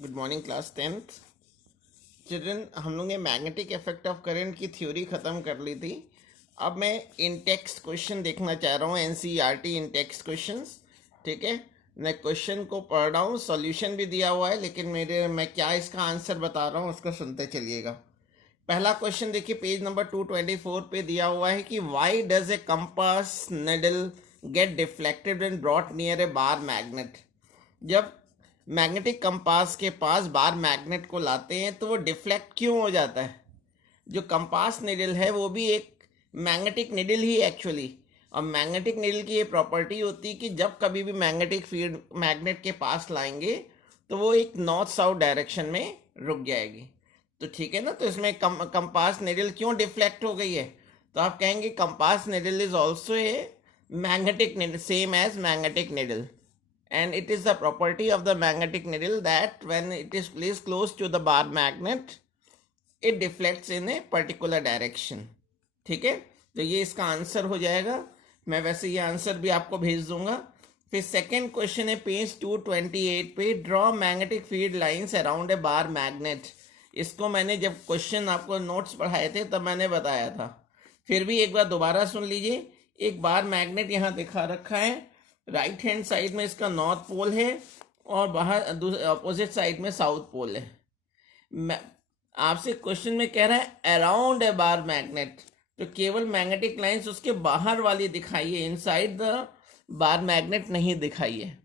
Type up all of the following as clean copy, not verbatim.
Good morning class 10th children. हम लोग ने मैग्नेटिक इफेक्ट ऑफ करंट की थ्योरी ख़त्म कर ली थी। अब मैं इन टेक्स्ट क्वेश्चन देखना चाह रहा हूँ, एनसीईआरटी इन टेक्स्ट क्वेश्चंस। ठीक है, मैं क्वेश्चन को पढ़ रहा हूँ, सॉल्यूशन भी दिया हुआ है, लेकिन मैं क्या इसका आंसर बता रहा हूँ उसको सुनते चलिएगा। पहला क्वेश्चन देखिए, पेज नंबर 224 पे दिया हुआ है कि why does a compass needle get deflected when brought near a bar magnet. जब मैग्नेटिक कंपास के पास बार मैग्नेट को लाते हैं तो वो डिफ्लेक्ट क्यों हो जाता है। जो कंपास निडल है वो भी एक मैग्नेटिक निडल ही एक्चुअली, और मैग्नेटिक निडल की ये प्रॉपर्टी होती है कि जब कभी भी मैग्नेटिक फील्ड मैग्नेट के पास लाएंगे तो वो एक नॉर्थ साउथ डायरेक्शन में रुक जाएगी। तो ठीक है ना, तो इसमें कंपास निडल क्यों डिफ्लेक्ट हो गई है, तो आप कहेंगे compass needle is also a magnetic needle, same as magnetic needle, and it is the property of the magnetic needle that when it is placed close to the bar magnet it deflects in a particular direction। ठीक है, तो ये इसका answer हो जाएगा। मैं वैसे ये आंसर भी आपको भेज दूंगा। फिर सेकेंड क्वेश्चन है पेज 228 पे, draw magnetic field lines around a bar magnet. इसको मैंने जब क्वेश्चन आपको नोट्स पढ़ाए थे तब मैंने बताया था, फिर भी एक बार दोबारा सुन लीजिए। एक बार मैग्नेट यहाँ दिखा रखा है, राइट हैंड साइड में इसका नॉर्थ पोल है और बाहर अपोजिट साइड में साउथ पोल है। आपसे क्वेश्चन में कह रहा है अराउंड ए बार मैग्नेट, तो केवल मैग्नेटिक लाइंस उसके बाहर वाली दिखाइए, इनसाइड द बार मैग्नेट नहीं दिखाइए।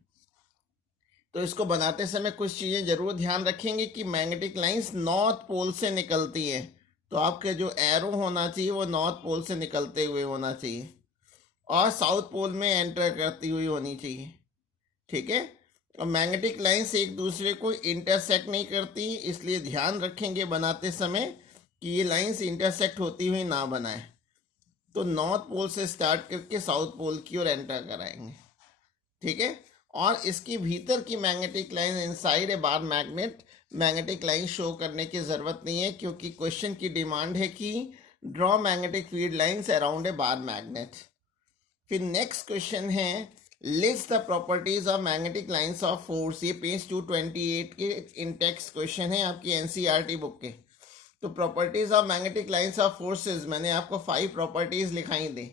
तो इसको बनाते समय कुछ चीज़ें जरूर ध्यान रखेंगे कि मैग्नेटिक लाइंस नॉर्थ पोल से निकलती हैं, तो आपके जो एरो होना चाहिए वो नॉर्थ पोल से निकलते हुए होना चाहिए और साउथ पोल में एंटर करती हुई होनी चाहिए। ठीक है, और मैग्नेटिक लाइंस एक दूसरे को इंटरसेक्ट नहीं करती, इसलिए ध्यान रखेंगे बनाते समय कि ये लाइंस इंटरसेक्ट होती हुई ना बनाए। तो नॉर्थ पोल से स्टार्ट करके साउथ पोल की ओर एंटर कराएंगे। ठीक है, और इसकी भीतर की magnetic line inside a bar magnet magnetic line show करने की ज़रूरत नहीं है, क्योंकि क्वेश्चन की डिमांड है कि draw magnetic field lines around a bar magnet. फिर नेक्स्ट क्वेश्चन है, list the properties of magnetic lines of force. ये पेज 228 के इन टेक्स्ट क्वेश्चन है आपकी एनसीईआरटी बुक के। तो properties of magnetic lines of forces मैंने आपको 5 प्रॉपर्टीज लिखाई थी।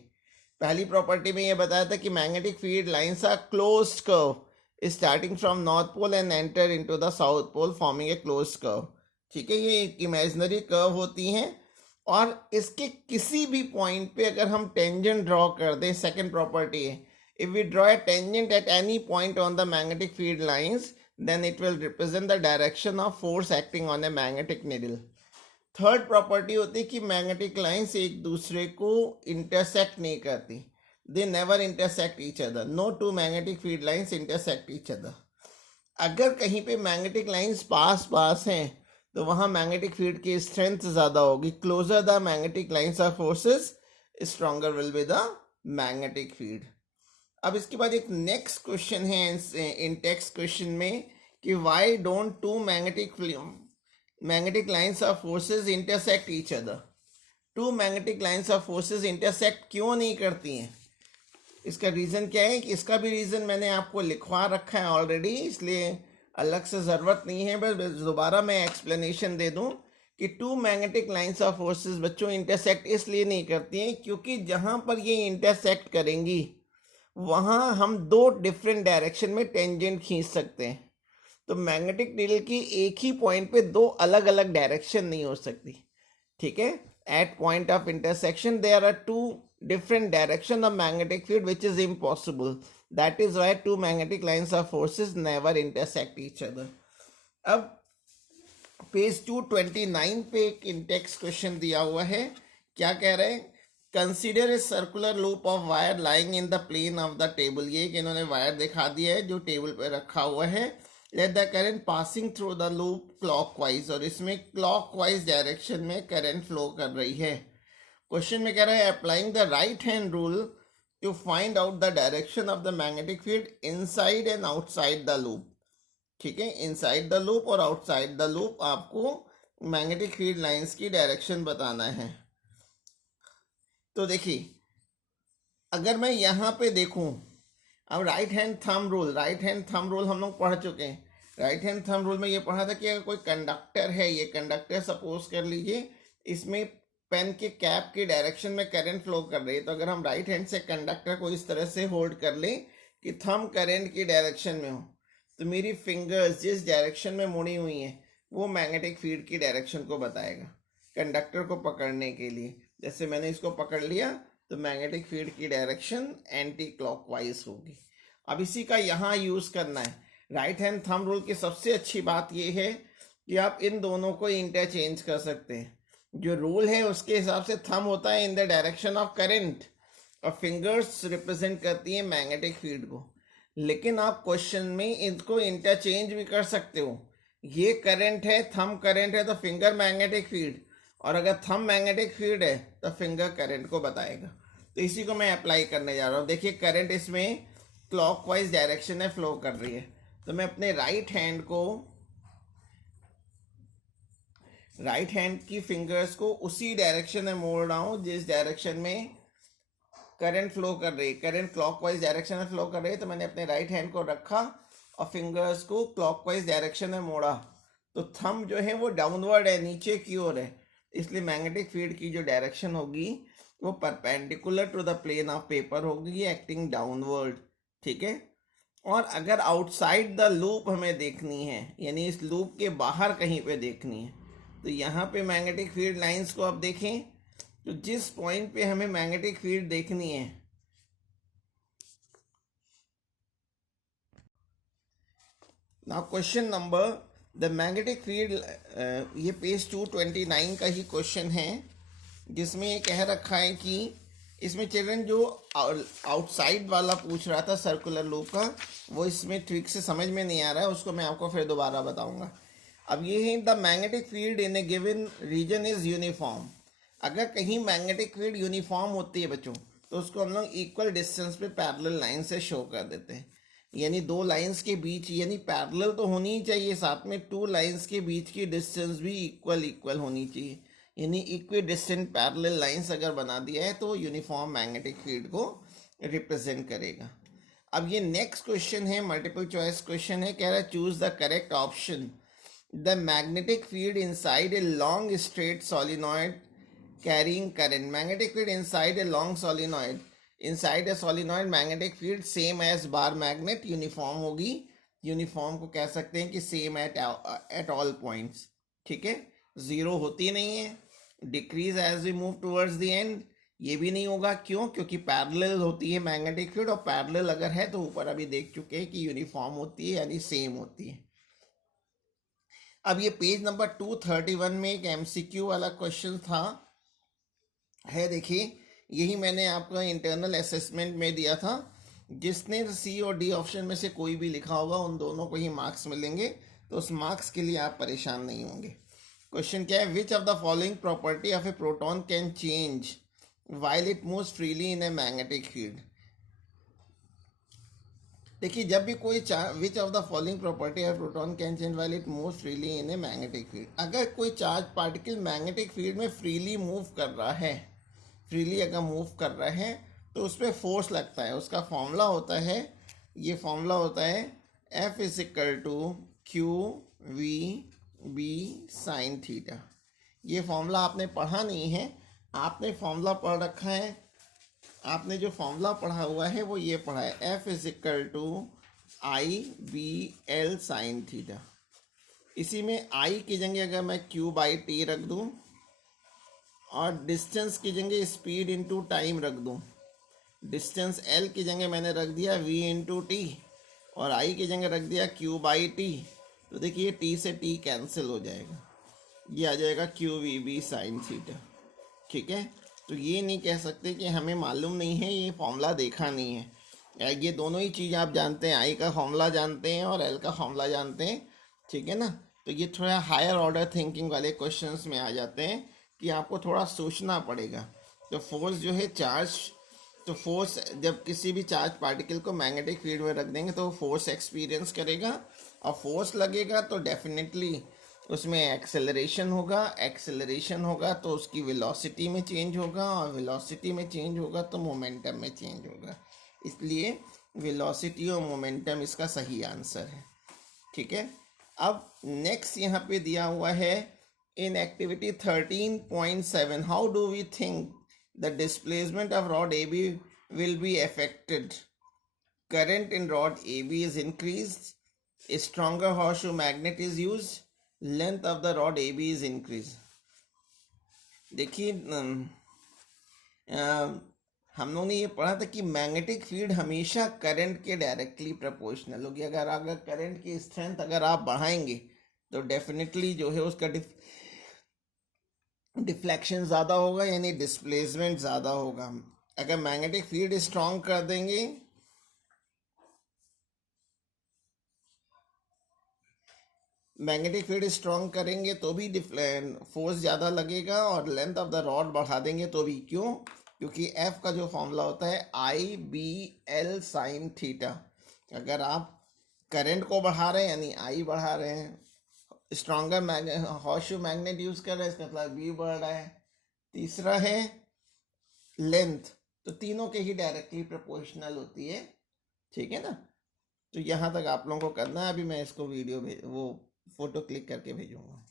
पहली प्रॉपर्टी में ये बताया था कि magnetic field lines are closed curve starting from north pole and enter into the south pole forming a closed curve. ठीक है, ये इमेजिनरी कर्व होती हैं और इसके किसी भी पॉइंट पे अगर हम टेंजेंट ड्रॉ कर दें, सेकंड प्रॉपर्टी है, if we draw a tangent at any point on the magnetic field lines then it will represent the direction of force acting on a magnetic needle. Third property होती है कि magnetic lines एक दूसरे को intersect नहीं करती, they never intersect each other, no two magnetic field lines intersect each other. अगर कहीं पे मैग्नेटिक लाइंस पास पास हैं तो वहाँ मैग्नेटिक फील्ड की स्ट्रेंथ ज़्यादा होगी। Closer the magnetic lines of forces stronger will be the magnetic field. अब इसके बाद एक नेक्स्ट क्वेश्चन है इन टेक्स्ट क्वेश्चन में कि why don't two magnetic lines of forces intersect each other. Two magnetic lines of forces intersect क्यों नहीं करती हैं, इसका रीज़न क्या है कि इसका भी रीज़न मैंने आपको लिखवा रखा है ऑलरेडी, इसलिए अलग से ज़रूरत नहीं है। बस दोबारा मैं एक्सप्लेनेशन दे दूं कि two magnetic lines of forces बच्चों इंटरसेक्ट इसलिए नहीं करती हैं क्योंकि जहां पर ये इंटरसेक्ट करेंगी वहां हम दो डिफरेंट डायरेक्शन में टेंजेंट खींच सकते हैं। तो मैग्नेटिक नीडल की एक ही पॉइंट पे दो अलग अलग डायरेक्शन नहीं हो सकती। ठीक है, at point of intersection there are two different direction of magnetic field which is impossible. That is why two magnetic lines of forces never intersect each other. अब पेज 229 पे एक इंटेक्स्ट क्वेश्चन दिया हुआ है। क्या कह रहे हैं, consider a circular loop of wire lying in the plane of the table. ये कि इन्होंने वायर दिखा दिया है जो टेबल पे रखा हुआ है। Let the current passing through the loop clockwise, और इसमें क्लॉकवाइज डायरेक्शन में करंट फ्लो कर रही है। क्वेश्चन में कह रहा है applying the right hand rule to find out the direction of the magnetic field inside and outside the loop. ठीक है, इनसाइड द लूप और आउटसाइड द लूप आपको मैग्नेटिक फील्ड लाइंस की डायरेक्शन बताना है। तो देखिए, अगर मैं यहाँ पे देखूं, अब राइट हैंड थंब रूल हम लोग पढ़ चुके हैं। राइट हैंड थंब रूल में ये पढ़ा था कि अगर कोई कंडक्टर है, ये कंडक्टर सपोज कर लीजिए इसमें पेन के कैप की डायरेक्शन में करंट फ्लो कर रही है, तो अगर हम राइट हैंड से कंडक्टर को इस तरह से होल्ड कर लें कि थंब करंट की डायरेक्शन में हो, तो मेरी फिंगर्स जिस डायरेक्शन में मुड़ी हुई हैं वो मैग्नेटिक फील्ड की डायरेक्शन को बताएगा कंडक्टर को पकड़ने के लिए। जैसे मैंने इसको पकड़ लिया तो मैग्नेटिक फील्ड की डायरेक्शन एंटी क्लॉकवाइज होगी। अब इसी का यहाँ यूज़ करना है। राइट हैंड थंब रूल की सबसे अच्छी बात यह है कि आप इन दोनों को इंटरचेंज कर सकते हैं। जो रूल है उसके हिसाब से थंब होता है in the direction of current और फिंगर्स रिप्रेजेंट करती है मैग्नेटिक फील्ड को, लेकिन आप क्वेश्चन में इनको इंटरचेंज भी कर सकते हो। ये करंट है, थंब करंट है, तो फिंगर मैग्नेटिक फील्ड, और अगर थंब मैग्नेटिक फील्ड है तो फिंगर करंट को बताएगा। तो इसी को मैं अप्लाई करने जा रहा हूँ। देखिए करंट इसमें क्लॉकवाइज डायरेक्शन में फ्लो कर रही है, तो मैं अपने राइट हैंड की फिंगर्स को उसी डायरेक्शन में मोड़ रहा हूँ जिस डायरेक्शन में करंट फ्लो कर रही है। करंट क्लॉकवाइज डायरेक्शन में फ्लो कर रही है, तो मैंने अपने राइट हैंड को रखा और फिंगर्स को क्लॉकवाइज डायरेक्शन में मोड़ा, तो थंब जो है वो डाउनवर्ड है, नीचे की ओर है, इसलिए मैग्नेटिक फील्ड की जो डायरेक्शन होगी वो perpendicular to the plane of paper होगी, एक्टिंग डाउनवर्ड। ठीक है। और अगर आउटसाइड द लूप हमें देखनी है, यानी इस लूप के बाहर कहीं पे देखनी है, तो यहाँ पे मैग्नेटिक फील्ड लाइंस को आप देखें, तो जिस पॉइंट पे हमें मैग्नेटिक फील्ड देखनी है, now question number the magnetic field, ये पेज 229 का ही क्वेश्चन है, जिसमें ये कह रखा है कि इसमें चिल्ड्रन जो आउटसाइड वाला पूछ रहा था सर्कुलर लूप का, वो इसमें ठीक से समझ में नहीं आ रहा है, उसको मैं आपको फिर दोबारा बताऊंगा। अब ये है the magnetic field in a given region is uniform. अगर कहीं मैग्नेटिक फील्ड यूनिफॉर्म होती है बच्चों, तो उसको हम लोग इक्वल डिस्टेंस पे पैरेलल लाइन से शो कर देते हैं। यानी दो लाइंस के बीच, यानी पैरेलल तो होनी ही चाहिए, साथ में टू लाइंस के बीच की डिस्टेंस भी इक्वल होनी चाहिए। यानी इक्वी डिस्टेंट पैरेलल लाइंस अगर बना दिया है तो वो यूनिफॉर्म मैग्नेटिक फील्ड को रिप्रेजेंट करेगा। अब ये नेक्स्ट क्वेश्चन है, मल्टीपल चॉइस क्वेश्चन है, कह रहा है choose the correct option. The magnetic field inside a long straight solenoid carrying current. Magnetic field inside a long solenoid, inside a solenoid magnetic field same as bar magnet, uniform होगी। Uniform को कह सकते हैं कि same at all points. ठीक है, zero होती नहीं है, decrease as we move towards the end, ये भी नहीं होगा। क्यों? क्योंकि पैरेलल होती है मैग्नेटिक फील्ड, और पैरेलल अगर है तो ऊपर अभी देख चुके हैं कि यूनिफॉर्म होती है, यानी सेम होती है। अब ये पेज नंबर 231 में एक एमसीक्यू वाला क्वेश्चन था है, देखिए यही मैंने आपका इंटरनल असेसमेंट में दिया था। जिसने सी और डी ऑप्शन में से कोई भी लिखा होगा उन दोनों को ही मार्क्स मिलेंगे, तो उस मार्क्स के लिए आप परेशान नहीं होंगे। क्वेश्चन क्या है, which of the following property of A proton can change while it moves freely in a magnetic field. देखिए जब भी कोई which of the following property of proton can change while it moves freely in a magnetic field, अगर कोई charge particle magnetic field में freely move कर रहा है, फ्रीली अगर मूव कर रहा है तो उस पर फोर्स लगता है। उसका फॉर्मूला होता है, ये फॉर्मूला होता है F is equal to q v B sine theta. ये फॉर्मूला आपने पढ़ा नहीं है, आपने फॉर्मूला पढ़ रखा है, आपने जो फॉर्मूला पढ़ा हुआ है वो ये पढ़ा है, F is equal to I B L sine theta. इसी में I की जगह अगर मैं Q बाई टी रख दूँ और डिस्टेंस की जगह स्पीड इंटू टाइम रख दूँ, डिस्टेंस L की जगह मैंने रख दिया V इंटू टी और I की जगह रख दिया Q बाई टी, तो देखिए T से T कैंसिल हो जाएगा, ये आ जाएगा q v B sine theta. ठीक है, तो ये नहीं कह सकते कि हमें मालूम नहीं है, ये फॉर्मूला देखा नहीं है। ये दोनों ही चीज़ आप जानते हैं, I का फॉर्मूला जानते हैं और L का फॉर्मूला जानते हैं। ठीक है ना, तो ये थोड़ा हायर ऑर्डर थिंकिंग वाले क्वेश्चंस में आ जाते हैं कि आपको थोड़ा सोचना पड़ेगा। तो फोर्स जो है चार्ज, तो फोर्स जब किसी भी चार्ज पार्टिकल को मैग्नेटिक फील्ड में रख देंगे तो फोर्स एक्सपीरियंस करेगा, और फोर्स लगेगा तो डेफिनेटली उसमें एक्सेलरेशन होगा तो उसकी वेलोसिटी में चेंज होगा, और वेलोसिटी में चेंज होगा तो मोमेंटम में चेंज होगा। इसलिए वेलोसिटी और मोमेंटम इसका सही आंसर है। ठीक है, अब नेक्स्ट यहाँ पे दिया हुआ है in activity 13.7 how do we think the displacement of rod AB will be affected? Current in rod AB is increased, a stronger horseshoe magnet is used, length of the rod AB is increased. देखिए हम लोगों ने ये पढ़ा था कि magnetic field हमेशा current के डायरेक्टली प्रोपोर्शनल होगी। अगर करंट की स्ट्रेंथ अगर आप बढ़ाएंगे तो डेफिनेटली जो है उसका डिफ्लेक्शन ज़्यादा होगा, यानी डिस्प्लेसमेंट ज़्यादा होगा। अगर मैग्नेटिक फील्ड स्ट्रॉन्ग कर देंगे मैग्नेटिक फील्ड स्ट्रॉन्ग करेंगे तो भी फोर्स ज़्यादा लगेगा, और लेंथ ऑफ द रॉड बढ़ा देंगे तो भी। क्यों? क्योंकि एफ का जो फॉर्मूला होता है IBL साइन थीटा। अगर आप करंट को बढ़ा रहे हैं यानी आई बढ़ा रहे हैं, स्ट्रॉन्गर हॉर्सशू मैग्नेट यूज कर रहे हैं, इसका मतलब बी बढ़ रहा है। तीसरा है लेंथ, तो तीनों के ही डायरेक्टली प्रोपोर्शनल होती है। ठीक है ना? तो यहाँ तक आप लोगों को करना है। अभी मैं इसको वीडियो वो फोटो क्लिक करके भेजूंगा।